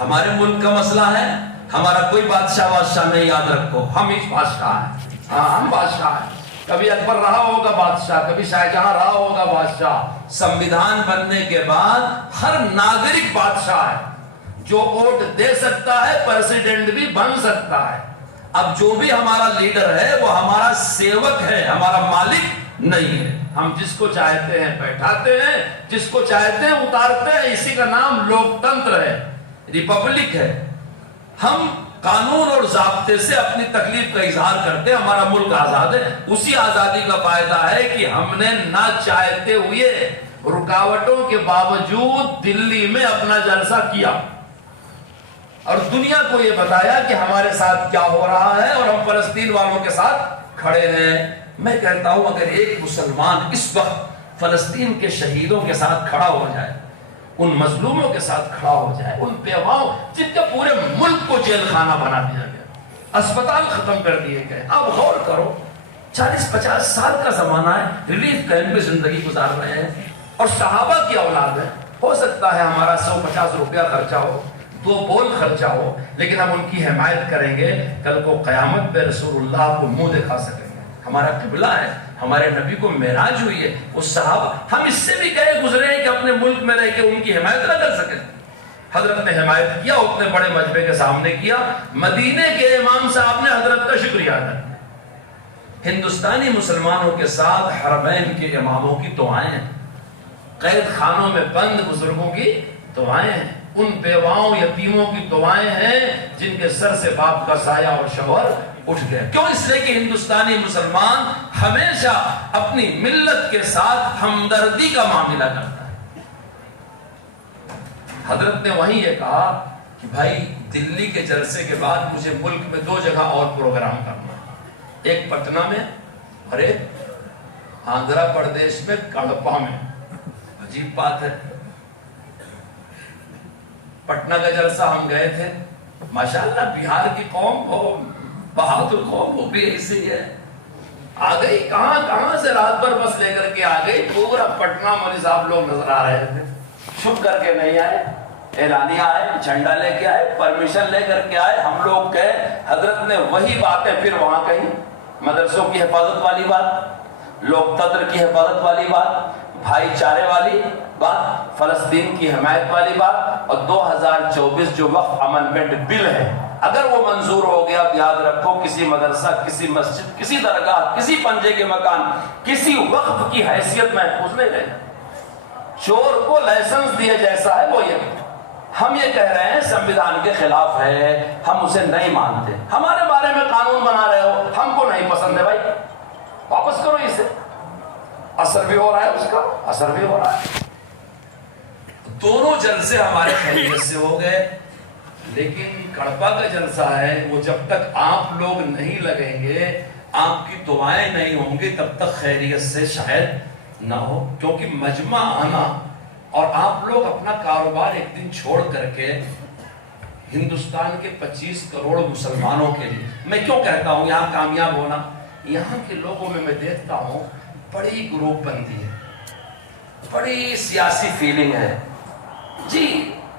ہمارے ملک کا مسئلہ ہے، ہمارا کوئی بادشاہ نہیں، یاد رکھو، ہم ہی بادشاہ ہیں۔ ہاں ہم بادشاہ ہیں، کبھی اکبر رہا ہوگا بادشاہ، کبھی شاہجہاں رہا ہوگا بادشاہ۔ سنویدھان بننے کے بعد ہر ناگرک بادشاہ ہے، جو ووٹ دے سکتا ہے، پریزیڈنٹ بھی بن سکتا ہے۔ اب جو بھی ہمارا لیڈر ہے وہ ہمارا سیوک ہے، ہمارا مالک نہیں ہے۔ ہم جس کو چاہتے ہیں بیٹھاتے ہیں، جس کو چاہتے ہیں اتارتے ہیں، اسی کا نام لوکتنتر ہے، ریپبلک ہے۔ ہم قانون اور ضابطے سے اپنی تکلیف کا اظہار کرتے ہیں، ہمارا ملک آزاد ہے۔ اسی آزادی کا فائدہ ہے کہ ہم نے نہ چاہتے ہوئے، رکاوٹوں کے باوجود دلی میں اپنا جلسہ کیا اور دنیا کو یہ بتایا کہ ہمارے ساتھ کیا ہو رہا ہے، اور ہم فلسطین والوں کے ساتھ کھڑے ہیں۔ میں کہتا ہوں اگر ایک مسلمان اس وقت فلسطین کے شہیدوں کے ساتھ کھڑا ہو جائے، ان مظلوموں کے ساتھ کھڑا ہو جائے، ان بیواؤں جن کے پورے ملک کو جیل خانہ بنا دیا گیا، اسپتال ختم کر دیے گئے، اب غور کرو 40-50 سال کا زمانہ ہے، ریلیف کیمپ میں زندگی گزار رہے ہیں اور صحابہ کی اولاد ہے، ہو سکتا ہے ہمارا 150 روپیہ خرچہ ہو، 2 بول خرچہ ہو، لیکن ہم ان کی حمایت کریں گے، کل کو قیامت پہ رسول اللہ کو منہ دکھا سکیں گے۔ ہمارا قبلہ ہے، ہمارے نبی کو معراج ہوئی ہے، وہ صحابہ ہم اس سے بھی گئے گزرے ہیں کہ اپنے ملک میں رہ کے ان کی حمایت نہ کر سکیں۔ حضرت نے حمایت کیا، اتنے بڑے مجمع کے سامنے کیا، مدینے کے امام صاحب نے حضرت کا شکریہ ادا کیا۔ ہندوستانی مسلمانوں کے ساتھ حرمین کے اماموں کی دعائیں ہیں، قید خانوں میں بند بزرگوں کی دعائیں ہیں، ان بیواؤں یتیموں کی دعائیں ہیں جن کے سر سے باپ کا سایہ اور شوہر اٹھ گئے۔ کیوں؟ اس لیے کہ ہندوستانی مسلمان ہمیشہ اپنی ملت کے ساتھ ہمدردی کا معاملہ کرتا ہے۔ حضرت نے وہیں یہ کہا کہ بھائی دلی کے جلسے کے بعد مجھے ملک میں 2 جگہ اور پروگرام کرنا ہے، ایک پٹنہ میں اور ایک آندھرا پردیش میں کڑپا میں۔ عجیب بات ہے، پٹنہ کا جلسہ ہم گئے تھے، ماشاءاللہ بہار کی قوم وہ بہادر قوم، وہ بھی ایسی ہے، آ گئی کہاں سے رات بھر بس لے کر کے آ گئی، پورا پٹنہ مولوی صاحب لوگ نظر آ رہے تھے، چھپ کر کے نہیں آئے، اعلانیہ آئے، جھنڈا لے کے آئے، پرمیشن لے کر کے آئے، ہم لوگ گئے، حضرت نے وہی باتیں پھر وہاں کہیں، مدرسوں کی حفاظت والی بات، لوکتنتر کی حفاظت والی بات، بھائی چارے والی بات، فلسطین کی حمایت والی بات، اور 2024 جو وقف امنڈمنٹ بل ہے اگر وہ منظور ہو گیا، یاد رکھو کسی مدرسہ، کسی مسجد، کسی درگاہ، کسی پنجے کے مکان، کسی وقف کی حیثیت محفوظ نہیں رہے۔ چور کو لائسنس دیے جیسا ہے وہ یہ، ہم یہ کہہ رہے ہیں سنویدھان کے خلاف ہے، ہم اسے نہیں مانتے، ہمارے بارے میں قانون بنا رہے ہو، ہم کو نہیں پسند ہے، بھائی واپس کرو اسے، اثر بھی ہو رہا ہے اس کا، اثر بھی ہو رہا ہے۔ دونوں جلسے ہمارے خیریت سے ہو گئے، لیکن کڑپا کا جلسہ ہے وہ جب تک آپ لوگ نہیں لگیں گے، آپ کی دعائیں نہیں ہوں گی، تب تک خیریت سے شاید نہ ہو، کیونکہ مجمع آنا اور آپ لوگ اپنا کاروبار ایک دن چھوڑ کر کے ہندوستان کے 25 کروڑ مسلمانوں کے لیے، میں کیوں کہتا ہوں یہاں کامیاب ہونا، یہاں کے لوگوں میں دیکھتا ہوں بڑی گروپ بندی ہے، بڑی سیاسی فیلنگ ہے، جی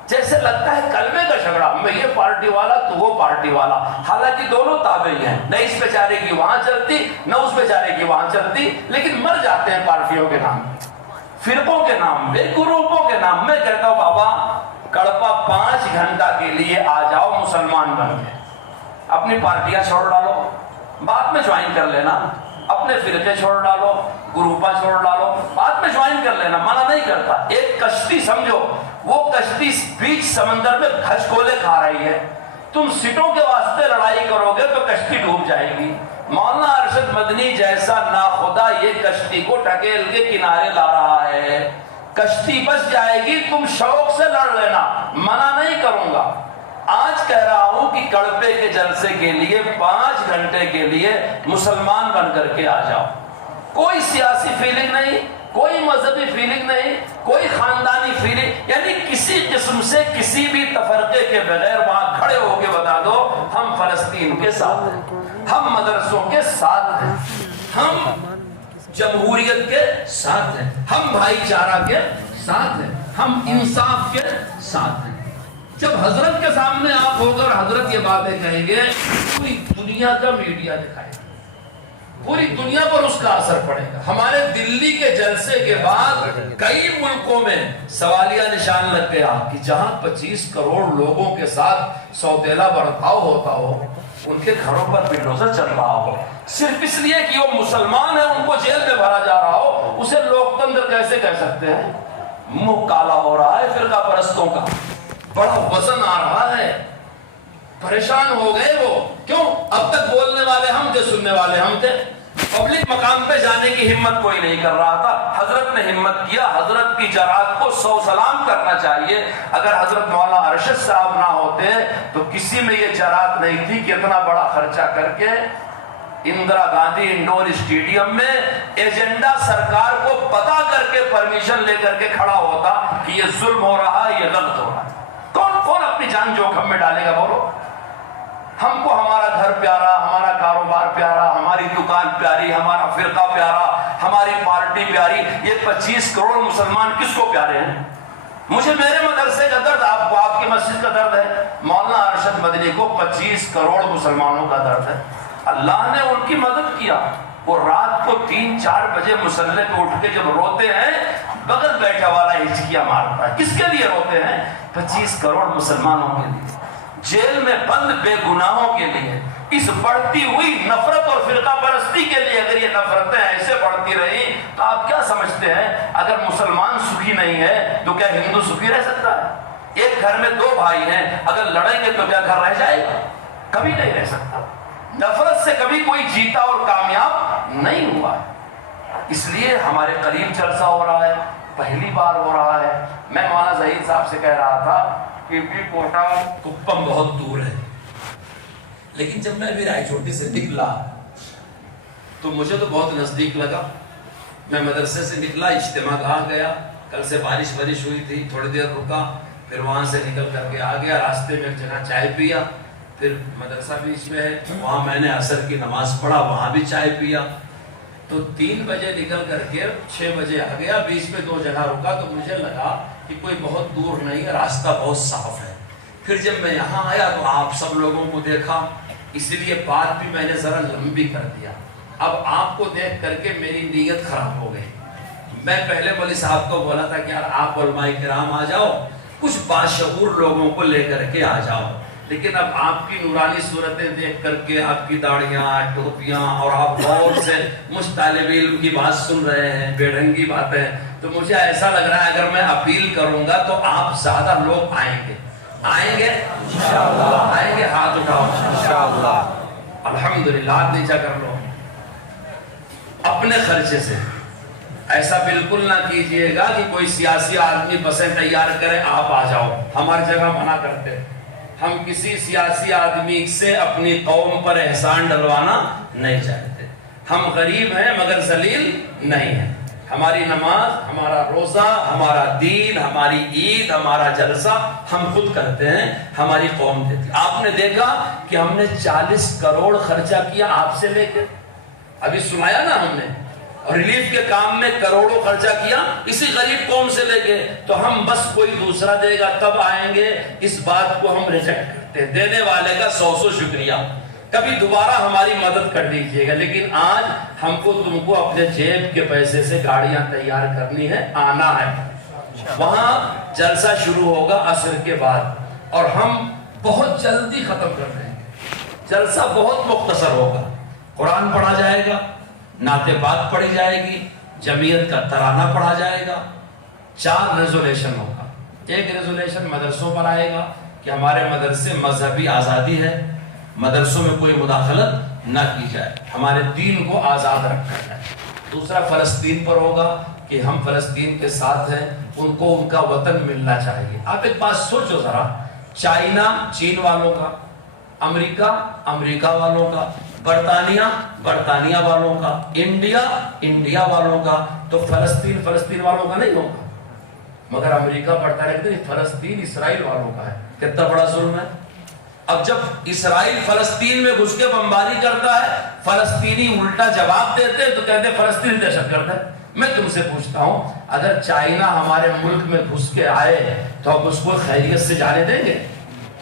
جیسے لگتا ہے کلمے کا جھگڑا، میں یہ پارٹی والا تو وہ پارٹی والا، حالانکہ دونوں تابعی ہیں، نہ اس بیچارے کی وہاں چلتی نہ اس بیچارے کی وہاں چلتی، لیکن مر جاتے ہیں پارٹیوں کے نام، فرقوں کے نام میں، گروپوں کے نام میں۔ کہتا ہوں بابا کڑپا 5 گھنٹہ کے لیے آ جاؤ مسلمان بن کے، اپنی پارٹیاں چھوڑ ڈالو، بعد میں جوائن کر لینا، اپنے فرقے چھوڑ ڈالو، گروپاں چھوڑ ڈالو، بعد میں جوائن کر لینا، منع نہیں کرتا۔ ایک کشتی سمجھو، وہ کشتی بیچ سمندر میں کھچکولے کھا رہی ہے، تم سیٹوں کے واسطے لڑائی کرو گے تو کشتی ڈوب جائے گی۔ مولانا ارشد مدنی جیسا ناخدا یہ کشتی کو ڈھکیل کے کنارے لا رہا ہے، کشتی بچ جائے گی، تم شوق سے لڑ لینا، منع نہیں کروں گا۔ آج کہہ رہا ہوں کہ کڑپے کے جلسے کے لیے 5 گھنٹے کے لیے مسلمان بن کر کے آ جاؤ، کوئی سیاسی فیلنگ نہیں، کوئی مذہبی فیلنگ نہیں، کوئی خاندانی فیلنگ، یعنی کسی قسم سے کسی بھی تفرقے کے بغیر وہاں کھڑے ہو کے بتا دو ہم فلسطین کے ساتھ ہیں، ہم مدرسوں کے ساتھ ہیں، ہم جمہوریت کے ساتھ ہیں، ہم بھائی چارہ کے ساتھ ہیں، ہم انصاف کے ساتھ ہیں۔ جب حضرت کے سامنے آپ ہو کر حضرت یہ باتیں کہیں گے، پوری دنیا کا میڈیا دکھائے گا، پوری دنیا پر اس کا اثر پڑے گا۔ ہمارے دلی کے جلسے کے بعد کئی ملکوں میں سوالیہ نشان لگ گیا کہ جہاں 25 کروڑ لوگوں کے ساتھ سوتیلا برتاؤ ہوتا ہو، ان کے گھروں پر بلڈوزر چل رہا ہو، صرف اس لیے کہ وہ مسلمان ہیں ان کو جیل میں بھرا جا رہا ہو، اسے لوکتنتر کیسے کہہ سکتے ہیں؟ منہ کالا ہو رہا ہے فرقہ پرستوں کا، بڑا وزن آ رہا ہے، پریشان ہو گئے وہ، کیوں؟ اب تک بولنے والے ہم تھے، سننے والے ہم تھے، پبلک مقام پہ جانے کی ہمت کوئی نہیں کر رہا تھا، حضرت نے ہمت کیا، حضرت کی جرات کو 100 سلام کرنا چاہیے۔ اگر حضرت مولانا ارشد صاحب نہ ہوتے تو کسی میں یہ جرات نہیں تھی کہ اتنا بڑا خرچہ کر کے اندرا گاندھی انڈور اسٹیڈیم میں ایجنڈا سرکار کو پتا کر کے پرمیشن لے کر کے کھڑا ہوتا کہ یہ ظلم ہو رہا ہے، یہ غلط ہو رہا ہے۔ کون اپنی جان جوخم میں ڈالے گا؟ بولو۔ ہم کو ہمارا گھر پیارا، ہمارا کاروبار پیارا، ہماری دکان پیاری، ہمارا فرقہ پیارا، ہماری پارٹی پیاری، یہ 25 کروڑ مسلمان کس کو پیارے ہیں؟ مجھے میرے مدرسے کا درد، آپ کو آپ کی مسجد کا درد ہے، مولانا ارشد مدنی کو 25 کروڑ مسلمانوں کا درد ہے۔ اللہ نے ان کی مدد کیا، وہ رات کو 3-4 بجے مصلی پہ اٹھ کے جب روتے ہیں، بغل بیٹھا والا ہچکیاں مارتا ہے۔ کس کے لیے روتے ہیں؟ 25 کروڑ مسلمانوں کے لیے، جیل میں بند بے گناہوں کے لیے، اس بڑھتی ہوئی نفرت اور فرقہ پرستی کے لیے۔ اگر یہ نفرتیں ایسے بڑھتی رہی تو آپ کیا سمجھتے ہیں اگر مسلمان سکھی نہیں ہے تو کیا ہندو سکھی رہ سکتا ہے؟ ایک گھر میں 2 بھائی ہیں، اگر لڑیں گے تو کیا گھر رہ جائے گا؟ کبھی نہیں رہ سکتا۔ نفرت سے کبھی کوئی جیتا اور کامیاب نہیں ہوا۔ اس لیے ہمارے قریب جلسہ ہو رہا ہے، پہلی بار ہو رہا ہے۔ میں مولانا ظہیر صاحب سے کہہ رہا تھا کہ کوٹا کپم بہت دور ہے، لیکن جب میں بھی رائے چھوٹی سے نکلا تو مجھے تو بہت نزدیک لگا۔ میں مدرسے سے نکلا، اجتماع کہا گیا، کل سے بارش ہوئی تھی، تھوڑی دیر رکا، پھر وہاں سے نکل کر کے آ گیا، راستے میں ایک جگہ چائے پیا، پھر مدرسہ بیچ میں ہے، وہاں میں نے عصر کی نماز پڑھا، وہاں بھی چائے پیا، تو 3 بجے نکل کر کے 6 بجے آ گیا، بیچ میں 2 جگہ رکا تو مجھے لگا کہ کوئی بہت دور نہیں ہے، راستہ بہت صاف ہے۔ پھر جب میں یہاں آیا تو آپ سب لوگوں کو دیکھا، اسی لیے بات بھی میں نے ذرا لمبی کر دیا۔ اب آپ کو دیکھ کر کے میری نیت خراب ہو گئی۔ میں پہلے ولی صاحب کو بولا تھا کہ یار آپ علماء کرام آ جاؤ، کچھ باشعور لوگوں کو لے کر کے آ جاؤ، لیکن اب آپ کی نورانی صورتیں دیکھ کر کے، آپ کی داڑیاں، ٹوپیاں، اور آپ غور سے مجھ طالب علم کی بات سن رہے ہیں، بے ڈھنگی باتیں، تو مجھے ایسا لگ رہا ہے اگر میں اپیل کروں گا تو آپ زیادہ لوگ آئیں گے۔ آئیں گے انشاءاللہ؟ آئیں گے؟ ہاتھ اٹھاؤ انشاءاللہ۔ الحمدللہ، ہاتھ نیچا کر لو۔ اپنے خرچے سے ایسا بالکل نہ کیجئے گا کہ کوئی سیاسی آدمی بسیں تیار کرے آپ آ جاؤ، ہماری جگہ منع کرتے۔ ہم کسی سیاسی آدمی سے اپنی قوم پر احسان ڈلوانا نہیں چاہتے۔ ہم غریب ہیں مگر ذلیل نہیں ہیں۔ ہماری نماز، ہمارا روزہ، ہمارا دین، ہماری عید، ہمارا جلسہ ہم خود کرتے ہیں، ہماری قوم دیتی۔ آپ نے دیکھا کہ ہم نے 40 کروڑ خرچہ کیا آپ سے لے کے، ابھی سنایا نا ہم نے، اور ریلیف کے کام میں کروڑوں خرچہ کیا اسی غریب قوم سے لے کے۔ تو ہم بس کوئی دوسرا دے گا تب آئیں گے، اس بات کو ہم ریجیکٹ کرتے ہیں۔ دینے والے کا 100 شکریہ، کبھی دوبارہ ہماری مدد کر دیجیے گا، لیکن آج ہم کو تم کو اپنے جیب کے پیسے سے گاڑیاں تیار کرنی ہے، آنا ہے۔ وہاں جلسہ شروع ہوگا عصر کے بعد، اور ہم بہت جلدی ختم کر دیں گے۔ جلسہ بہت مختصر ہوگا، قرآن پڑھا جائے گا، نعت پاک پڑھی جائے گی، جمعیت کا ترانہ پڑھا جائے گا، 4 ریزولیشن ہوگا۔ ایک ریزولیشن مدرسوں پر آئے گا کہ ہمارے مدرسے مذہبی آزادی ہے، مدرسوں میں کوئی مداخلت نہ کی جائے، ہمارے دین کو آزاد رکھا جائے۔ دوسرا فلسطین پر ہوگا کہ ہم فلسطین کے ساتھ ہیں، ان کو ان کا وطن ملنا چاہیے۔ آپ ایک بات سوچو ذرا، چائنا چین والوں کا، امریکہ امریکہ والوں کا، برطانیہ برطانیہ والوں کا، انڈیا انڈیا والوں کا، تو فلسطین فلسطین والوں کا نہیں ہوگا، مگر امریکہ برطانیہ کہتے ہیں فلسطین اسرائیل والوں کا ہے۔ کتنا بڑا ظلم ہے۔ اب جب اسرائیل فلسطین میں گھس کے بمباری کرتا ہے، فلسطینی الٹا جواب دیتے تو کہتے ہیں فلسطین دہشت گرد ہے۔ میں تم سے پوچھتا ہوں، اگر چائنا ہمارے ملک میں گھس کے آئے تو ہم اس کو خیریت سے جانے دیں گے؟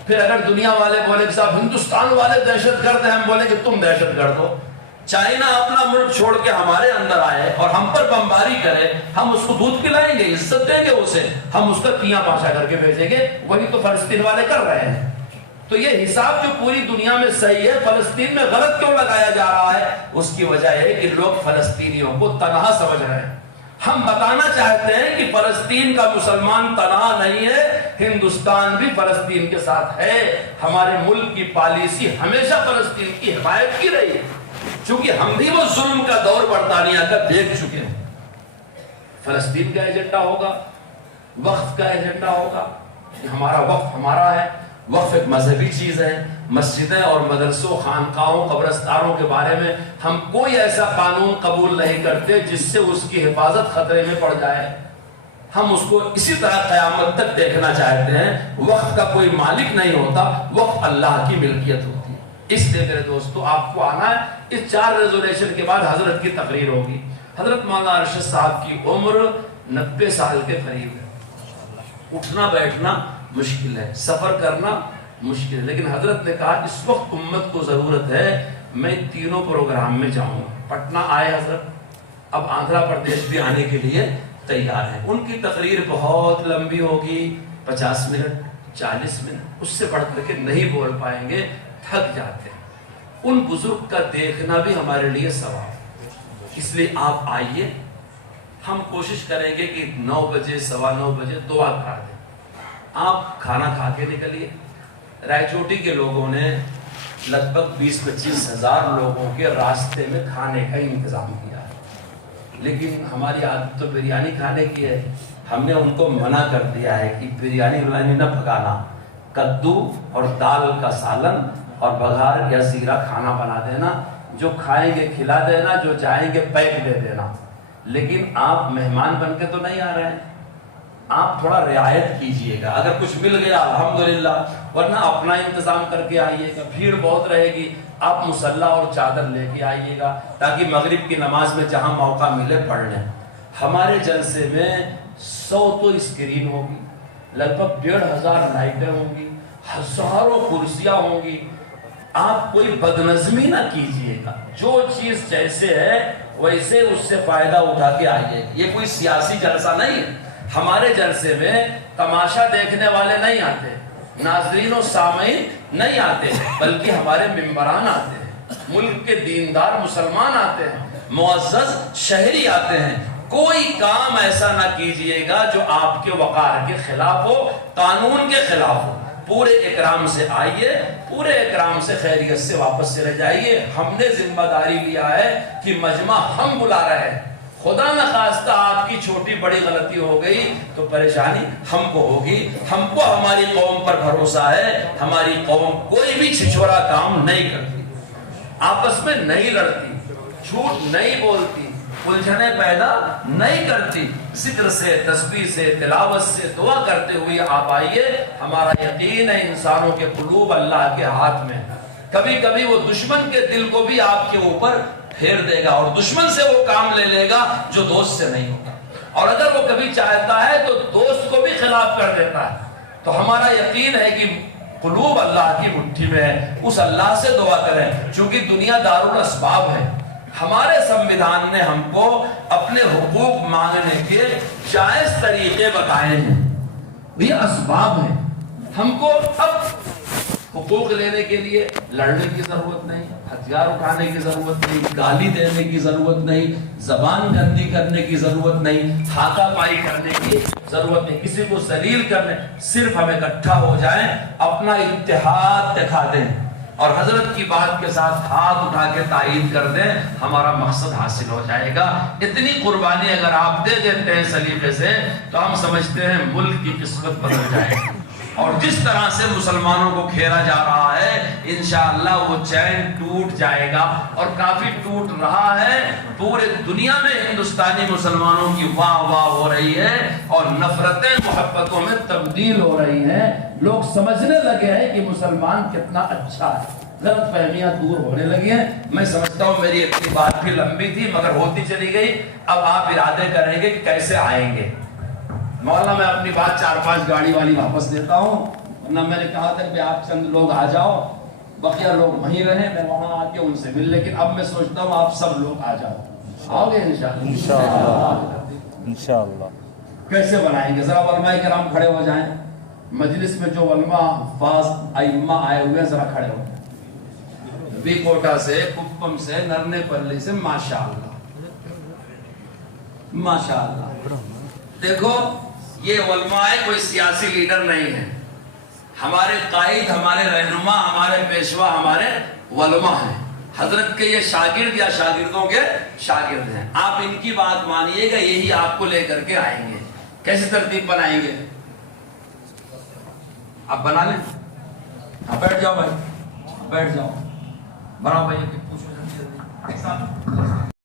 پھر اگر دنیا والے بولے کہ صاحب ہندوستان والے دہشت گرد ہیں، ہم بولے کہ تم دہشت گرد ہو۔ چائنا اپنا ملک چھوڑ کے ہمارے اندر آئے اور ہم پر بمباری کرے، ہم اس کو دودھ پلائیں گے، عزت دیں گے اسے، ہم اس کا کیاں پاشا کر کے بھیجیں گے؟ وہی تو فلسطین والے کر رہے ہیں۔ تو یہ حساب جو پوری دنیا میں صحیح ہے، فلسطین میں غلط کیوں لگایا جا رہا ہے؟ اس کی وجہ ہے کہ لوگ فلسطینیوں کو تنہا سمجھ رہے ہیں۔ ہم بتانا چاہتے ہیں کہ فلسطین کا مسلمان تنہا نہیں ہے، ہندوستان بھی فلسطین کے ساتھ ہے۔ ہمارے ملک کی پالیسی ہمیشہ فلسطین کی حمایت کی رہی ہے، چونکہ ہم بھی وہ ظلم کا دور برطانیہ کا دیکھ چکے ہیں۔ فلسطین کا ایجنڈا ہوگا، وقف کا ایجنڈا ہوگا، ہمارا وقف ہمارا ہے، وقف ایک مذہبی چیز ہے. مسجدیں اور مدرسوں، خانقاہوں، قبرستانوں کے بارے میں ہم کوئی ایسا قانون قبول نہیں کرتے جس سے اس کی حفاظت خطرے میں پڑ جائے. ہم اس کو اسی طرح قیامت تک دیکھنا چاہتے ہیں. وقت کا کوئی مالک نہیں ہوتا، وقت اللہ کی ملکیت ہوتی ہے. اس لیے میرے دوستو آپ کو آنا ہے. اس 4 ریزولیشن کے بعد حضرت کی تقریر ہوگی. حضرت مولانا ارشد صاحب کی عمر 90 سال کے قریب ہے. اٹھنا بیٹھنا مشکل ہے، سفر کرنا مشکل ہے، لیکن حضرت نے کہا اس وقت امت کو ضرورت ہے میں تینوں پروگرام میں جاؤں. پٹنہ آئے حضرت، اب آندھرا پردیش بھی آنے کے لیے تیار ہیں. ان کی تقریر بہت لمبی ہوگی، 50 منٹ 40 منٹ، اس سے بڑھ کر کے نہیں بول پائیں گے، تھک جاتے ہیں. ان بزرگ کا دیکھنا بھی ہمارے لیے ثواب. اس لیے آپ آئیے، ہم کوشش کریں گے کہ 9 بجے 9:15 بجے دعا کر دیں. آپ کھانا کھا کے نکلیے. رائے چوٹی کے لوگوں نے لگ بھگ 20-25 ہزار لوگوں کے راستے میں کھانے کا انتظام کیا ہے، لیکن ہماری عادت تو بریانی کھانے کی ہے. ہم نے ان کو منع کر دیا ہے کہ بریانی نہ پکانا، کدو اور دال کا سالن اور بگھار یا زیرہ کھانا بنا دینا. جو کھائیں گے کھلا دینا، جو جائیں گے پیک دے دینا. لیکن آپ مہمان بن کے تو نہیں آ رہے ہیں، آپ تھوڑا رعایت کیجئے گا. اگر کچھ مل گیا الحمدللہ، ورنہ اپنا انتظام کر کے آئیے گا. بھیڑ بہت رہے گی، آپ مصلی اور چادر لے کے آئیے گا تاکہ مغرب کی نماز میں جہاں موقع ملے پڑھ لیں. ہمارے جلسے میں 100 تو اسکرین ہوگی، لگ بھگ 1,500 لائٹیں ہوں گی، ہزاروں کرسیاں ہوں گی. آپ کوئی بدنظمی نہ کیجئے گا. جو چیز جیسے ہے ویسے اس سے فائدہ اٹھا کے آئیے. یہ کوئی سیاسی جلسہ نہیں ہے. ہمارے جلسے میں تماشا دیکھنے والے نہیں آتے، ناظرین و سامعین نہیں آتے، بلکہ ہمارے ممبران آتے ہیں، ملک کے دیندار مسلمان آتے ہیں، معزز شہری آتے ہیں. کوئی کام ایسا نہ کیجئے گا جو آپ کے وقار کے خلاف ہو، قانون کے خلاف ہو. پورے اکرام سے آئیے، پورے اکرام سے خیریت سے واپس چلے جائیے. ہم نے ذمہ داری لیا ہے کہ مجمع ہم بلا رہے ہیں. خدا نہ خواستہ آپ کی چھوٹی بڑی غلطی ہو گئی تو پریشانی ہم کو ہوگی. ہم کو ہماری قوم پر بھروسہ ہے. ہماری قوم کوئی بھی چھچورا کام نہیں کرتی، آپس میں نہیں لڑتی، جھوٹ نہیں بولتی، الجھنیں پیدا نہیں کرتی. ذکر سے، تسبیح سے، تلاوت سے، دعا کرتے ہوئے آپ آئیے. ہمارا یقین ہے انسانوں کے قلوب اللہ کے ہاتھ میں. کبھی کبھی وہ دشمن کے دل کو بھی آپ کے اوپر پھیر دے گا، اور دشمن سے وہ کام لے لے گا جو دوست سے نہیں ہوگا. اور اگر وہ کبھی چاہتا ہے تو دوست کو بھی خلاف کر دیتا ہے. تو ہمارا یقین ہے کہ قلوب اللہ کی مٹھی میں ہے. اس اللہ سے دعا کریں. چونکہ دنیا دارالاسباب ہے. ہمارے سمویدھان نے ہم کو اپنے حقوق مانگنے کے جائز طریقے بتائے ہیں. یہ اسباب ہیں. ہم کو اب حقوق لینے کے لیے لڑنے کی ضرورت نہیں، ہتھیار اٹھانے کی ضرورت نہیں، گالی دینے کی ضرورت نہیں، زبان گندی کرنے کی ضرورت نہیں، ہاتھا پائی کرنے کی ضرورت نہیں، کسی کو ذلیل کرنے. صرف ہم اکٹھا ہو جائیں، اپنا اتحاد دکھا دیں اور حضرت کی بات کے ساتھ ہاتھ اٹھا کے تائید کر دیں، ہمارا مقصد حاصل ہو جائے گا. اتنی قربانی اگر آپ دے دیتے ہیں سلیقے سے تو ہم سمجھتے ہیں ملک کی قسمت بدل جائے گی. اور جس طرح سے مسلمانوں کو گھیرا جا رہا ہے انشاءاللہ وہ چین ٹوٹ جائے گا، اور کافی ٹوٹ رہا ہے. پورے دنیا میں ہندوستانی مسلمانوں کی واہ واہ ہو رہی ہے اور نفرتیں محبتوں میں تبدیل ہو رہی ہیں. لوگ سمجھنے لگے ہیں کہ مسلمان کتنا اچھا ہے. غلط فہمیاں دور ہونے لگی ہیں. میں سمجھتا ہوں میری اتنی بات بھی لمبی تھی مگر ہوتی چلی گئی. اب آپ ارادے کریں گے کہ کیسے آئیں گے. مولانا میں اپنی بات 4-5 گاڑی والی واپس دیتا ہوں، ورنہ میں نے کہا تھا کہ آپ چند لوگ آ جاؤ، بقیہ لوگ وہیں رہیں، میں وہاں آ کے ان سے مل. لیکن اب میں سوچتا ہوں آپ سب لوگ آ جاؤ. آؤ گے انشاءاللہ. کیسے بنائیں گے؟ ذرا علماء کرام کھڑے ہو جائیں. مجلس میں جو علماء حفاظ ائمہ آئے ہوئے ہیں ذرا کھڑے ہو جائیں. بی کوٹا سے، کپم سے، نرنے پلی سے، ماشاءاللہ ماشاءاللہ. دیکھو یہ علماء کوئی سیاسی لیڈر نہیں ہے. ہمارے قائد، ہمارے رہنما، ہمارے پیشوا، ہمارے علماء ہیں. حضرت کے یہ شاگرد یا شاگردوں کے شاگرد ہیں. آپ ان کی بات مانیے گا، یہی آپ کو لے کر کے آئیں گے. کیسے ترتیب بنائیں گے؟ آپ بنا لیں. بیٹھ جاؤ بھائی، بیٹھ جاؤ، بڑا بھائی کہ پوچھو جلدی جلدی